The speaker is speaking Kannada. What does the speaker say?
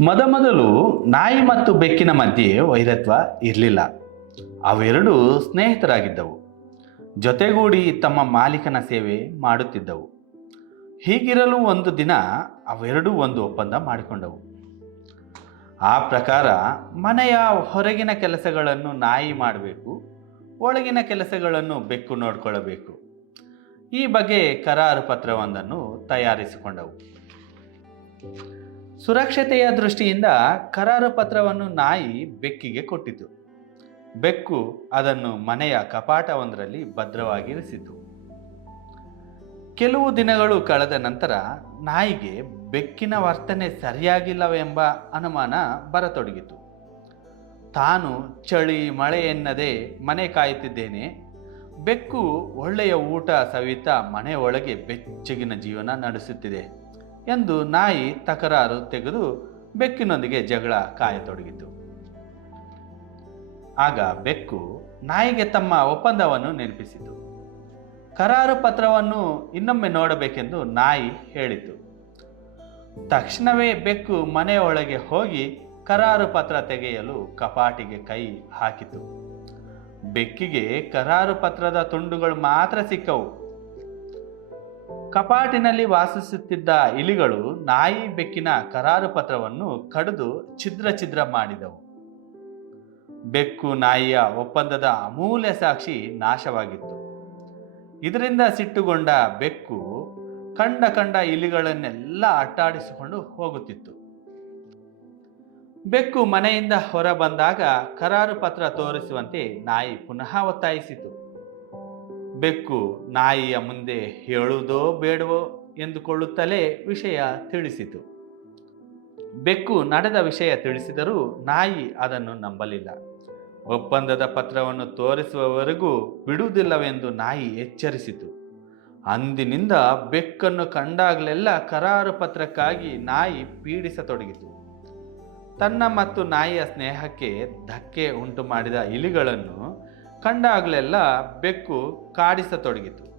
ಮೊದಮೊದಲು ನಾಯಿ ಮತ್ತು ಬೆಕ್ಕಿನ ಮಧ್ಯೆ ವೈರತ್ವ ಇರಲಿಲ್ಲ. ಅವೆರಡು ಸ್ನೇಹಿತರಾಗಿದ್ದವು. ಜೊತೆಗೂಡಿ ತಮ್ಮ ಮಾಲೀಕನ ಸೇವೆ ಮಾಡುತ್ತಿದ್ದವು. ಹೀಗಿರಲು ಒಂದು ದಿನ ಅವೆರಡೂ ಒಂದು ಒಪ್ಪಂದ ಮಾಡಿಕೊಂಡವು. ಆ ಪ್ರಕಾರ ಮನೆಯ ಹೊರಗಿನ ಕೆಲಸಗಳನ್ನು ನಾಯಿ ಮಾಡಬೇಕು, ಒಳಗಿನ ಕೆಲಸಗಳನ್ನು ಬೆಕ್ಕು ನೋಡಿಕೊಳ್ಳಬೇಕು. ಈ ಬಗ್ಗೆ ಕರಾರು ಪತ್ರವೊಂದನ್ನು ತಯಾರಿಸಿಕೊಂಡವು. ಸುರಕ್ಷತೆಯ ದೃಷ್ಟಿಯಿಂದ ಕರಾರು ಪತ್ರವನ್ನು ನಾಯಿ ಬೆಕ್ಕಿಗೆ ಕೊಟ್ಟಿತು. ಬೆಕ್ಕು ಅದನ್ನು ಮನೆಯ ಕಪಾಟವೊಂದರಲ್ಲಿ ಭದ್ರವಾಗಿರಿಸಿತು. ಕೆಲವು ದಿನಗಳು ಕಳೆದ ನಂತರ ನಾಯಿಗೆ ಬೆಕ್ಕಿನ ವರ್ತನೆ ಸರಿಯಾಗಿಲ್ಲವೆಂಬ ಅನುಮಾನ ಬರತೊಡಗಿತು. ತಾನು ಚಳಿ, ಮಳೆ ಎನ್ನದೆ ಮನೆ ಕಾಯುತ್ತಿದ್ದೇನೆ. ಬೆಕ್ಕು ಒಳ್ಳೆಯ ಊಟ ಸವಿತಾ ಮನೆ ಬೆಚ್ಚಗಿನ ಜೀವನ ನಡೆಸುತ್ತಿದೆ. ಎಂದು ನಾಯಿ ತಕರಾರು ತೆಗೆದು ಬೆಕ್ಕಿನೊಂದಿಗೆ ಜಗಳ ಕಾಯತೊಡಗಿತು. ಆಗ ಬೆಕ್ಕು ನಾಯಿಗೆ ತಮ್ಮ ಒಪ್ಪಂದವನ್ನು ನೆನಪಿಸಿತು. ಕರಾರು ಪತ್ರವನ್ನು ಇನ್ನೊಮ್ಮೆ ನೋಡಬೇಕೆಂದು ನಾಯಿ ಹೇಳಿತು. ತಕ್ಷಣವೇ ಬೆಕ್ಕು ಮನೆಯೊಳಗೆ ಹೋಗಿ ಕರಾರು ಪತ್ರ ತೆಗೆಯಲು ಕಪಾಟಿಗೆ ಕೈ ಹಾಕಿತು. ಬೆಕ್ಕಿಗೆ ಕರಾರು ಪತ್ರದ ತುಂಡುಗಳು ಮಾತ್ರ ಸಿಕ್ಕವು. ಕಪಾಟಿನಲ್ಲಿ ವಾಸಿಸುತ್ತಿದ್ದ ಇಲಿಗಳು ನಾಯಿ ಬೆಕ್ಕಿನ ಕರಾರು ಪತ್ರವನ್ನು ಕಡಿದು ಛಿದ್ರ ಛಿದ್ರ ಮಾಡಿದವು. ಬೆಕ್ಕು ನಾಯಿಯ ಒಪ್ಪಂದದ ಅಮೂಲ್ಯ ಸಾಕ್ಷಿ ನಾಶವಾಗಿತ್ತು. ಇದರಿಂದ ಸಿಟ್ಟುಗೊಂಡ ಬೆಕ್ಕು ಕಂಡ ಕಂಡ ಇಲಿಗಳನ್ನೆಲ್ಲ ಅಟ್ಟಾಡಿಸಿಕೊಂಡು ಹೋಗುತ್ತಿತ್ತು. ಬೆಕ್ಕು ಮನೆಯಿಂದ ಹೊರ ಬಂದಾಗ ಕರಾರು ಪತ್ರ ತೋರಿಸುವಂತೆ ನಾಯಿ ಪುನಃ ಒತ್ತಾಯಿಸಿತು. ಬೆಕ್ಕು ನಾಯಿಯ ಮುಂದೆ ಹೇಳುವುದೋ ಬೇಡವೋ ಎಂದುಕೊಳ್ಳುತ್ತಲೇ ವಿಷಯ ತಿಳಿಸಿತು. ಬೆಕ್ಕು ನಡೆದ ವಿಷಯ ತಿಳಿಸಿದರೂ ನಾಯಿ ಅದನ್ನು ನಂಬಲಿಲ್ಲ. ಒಪ್ಪಂದದ ಪತ್ರವನ್ನು ತೋರಿಸುವವರೆಗೂ ಬಿಡುವುದಿಲ್ಲವೆಂದು ನಾಯಿ ಎಚ್ಚರಿಸಿತು. ಅಂದಿನಿಂದ ಬೆಕ್ಕನ್ನು ಕಂಡಾಗಲೆಲ್ಲ ಕರಾರು ಪತ್ರಕ್ಕಾಗಿ ನಾಯಿ ಪೀಡಿಸತೊಡಗಿತು. ತನ್ನ ಮತ್ತು ನಾಯಿಯ ಸ್ನೇಹಕ್ಕೆ ಧಕ್ಕೆ ಉಂಟು ಮಾಡಿದ ಇಲಿಗಳನ್ನು ಕಂಡಾಗಲೆಲ್ಲ ಬೆಕ್ಕು ಕಾಡಿಸತೊಡಗಿತು.